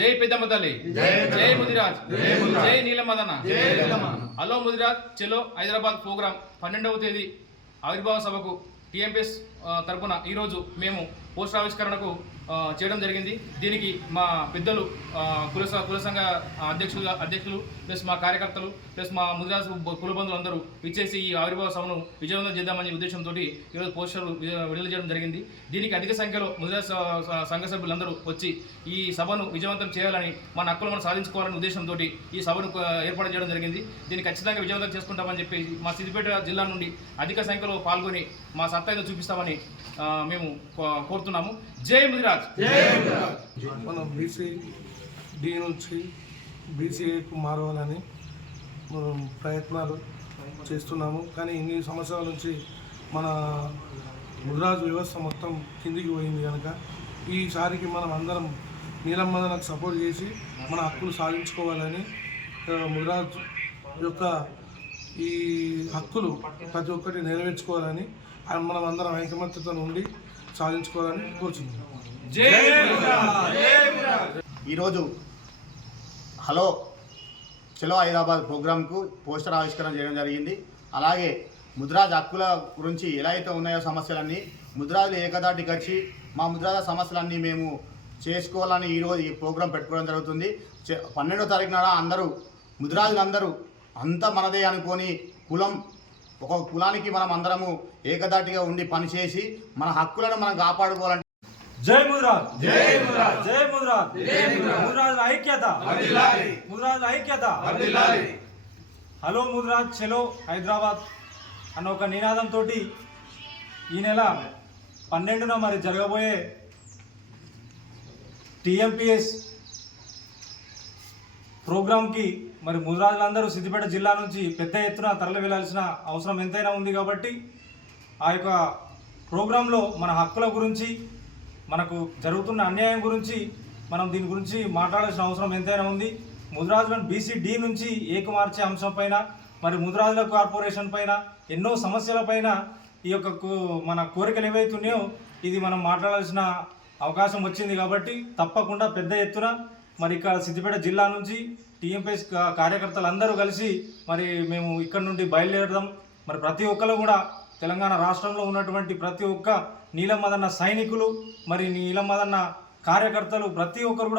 జై పెద్దమ్మ తల్లి, జై ముదిరాజ్, జై నీలమదన. హలో ముదిరాజ్ చలో హైదరాబాద్ ప్రోగ్రాం 12వ తేదీ ఆవిర్భావ సభకు టీఎంపీఎస్ తరపున ఈరోజు మేము పోస్టర్ ఆవిష్కరణకు చేయడం జరిగింది. దీనికి మా పెద్దలు కుల సంఘ అధ్యక్షులు ప్లస్ మా కార్యకర్తలు ప్లస్ మా ముదిరాజ్ కుల బంధువులు అందరూ ఇచ్చేసి ఈ ఆవిర్భావ సభను విజయవంతం చేద్దామనే ఉద్దేశంతో ఈరోజు పోస్టర్లు విడుదల చేయడం జరిగింది. దీనికి అధిక సంఖ్యలో ముదిరాజ్ సంఘ సభ్యులందరూ వచ్చి ఈ సభను విజయవంతం చేయాలని, మన హక్కులు మనం సాధించుకోవాలనే ఉద్దేశంతో ఈ సభను ఏర్పాటు చేయడం జరిగింది. దీన్ని ఖచ్చితంగా విజయవంతం చేసుకుంటామని చెప్పి మా సిద్దిపేట జిల్లా నుండి అధిక సంఖ్యలో పాల్గొని మా సత్తా ఏదో చూపిస్తామని మేము కోరుతున్నాము. జై ముదిరాజ్. మనం బీసీ డి నుంచి బీసీఏకు మారవాలని ప్రయత్నాలు చేస్తున్నాము. కానీ ఇన్ని సంవత్సరాల నుంచి మన ముదిరాజ్ వ్యవస్థ మొత్తం కిందికి పోయింది కనుక ఈసారికి మనం అందరం నీలమ్మదనకు సపోర్ట్ చేసి మన హక్కులు సాధించుకోవాలని, ముదిరాజ్ యొక్క ఈ హక్కులు ప్రతి ఒక్కటి నెరవేర్చుకోవాలని మనం అందరం ఐకమత్యతో ఉండి సాధించుకోవాలని కోరుచున్నాం. ఈరోజు హలో చలో హైదరాబాద్ ప్రోగ్రాంకు పోస్టర్ ఆవిష్కరణ చేయడం జరిగింది. అలాగే ముదిరాజ్ హక్కుల గురించి ఎలా అయితే ఉన్నాయో సమస్యలన్నీ ముదిరాజులు ఏకదాటికి వచ్చి మా ముదిరాజ సమస్యలన్నీ మేము చేసుకోవాలని ఈరోజు ఈ ప్రోగ్రాం పెట్టుకోవడం జరుగుతుంది. 12వ తారీఖు నాడు అందరూ ముదిరాజులందరూ అంతా మనదే అనుకొని ఒక కులానికి మనం అందరము ఏకదాటిగా ఉండి పనిచేసి మన హక్కులను మనం కాపాడుకోవాలంటే జై ముదిరాజ్, జై ముదిరాజ్, జై ముదిరాజ్, ముదిరాజ్ ఐక్యత, ముదిరాజ్ ఐక్యత. హలో ముదిరాజ్ చలో హైదరాబాద్ అన్న ఒక నినాదంతో ఈ నెల 12న మరి జరగబోయే టీఎంపీఎస్ ప్రోగ్రాంకి మరి ముదిరాజులందరూ సిద్దిపేట జిల్లా నుంచి పెద్ద ఎత్తున తరలి వెళ్లాల్సిన అవసరం ఎంతైనా ఉంది. కాబట్టి ఆ యొక్క ప్రోగ్రాంలో మన హక్కుల గురించి, మనకు జరుగుతున్న అన్యాయం గురించి మనం దీని గురించి మాట్లాడాల్సిన అవసరం ఎంతైనా ఉంది. ముదిరాజులను బీసీ-డి నుంచి ఏకమార్చే అంశం పైన, మరి ముదిరాజుల కార్పొరేషన్ పైన, ఎన్నో సమస్యల పైన ఈ యొక్క మన కోరికలు ఏవైతున్నాయో ఇది మనం మాట్లాడాల్సిన అవకాశం వచ్చింది. కాబట్టి తప్పకుండా పెద్ద ఎత్తున మరి ఇక్కడ సిద్దిపేట జిల్లా నుంచి టీఎంపీఎస్ కార్యకర్తలందరూ కలిసి మరి మేము ఇక్కడ నుండి బయలుదేరదాం. మరి ప్రతి ఒక్కరు కూడా తెలంగాణ రాష్ట్రంలో ఉన్నటువంటి ప్రతి ఒక్క నీలమ్మదన్న సైనికులు, మరి నీలమ్మదన్న కార్యకర్తలు ప్రతి ఒక్కరు కూడా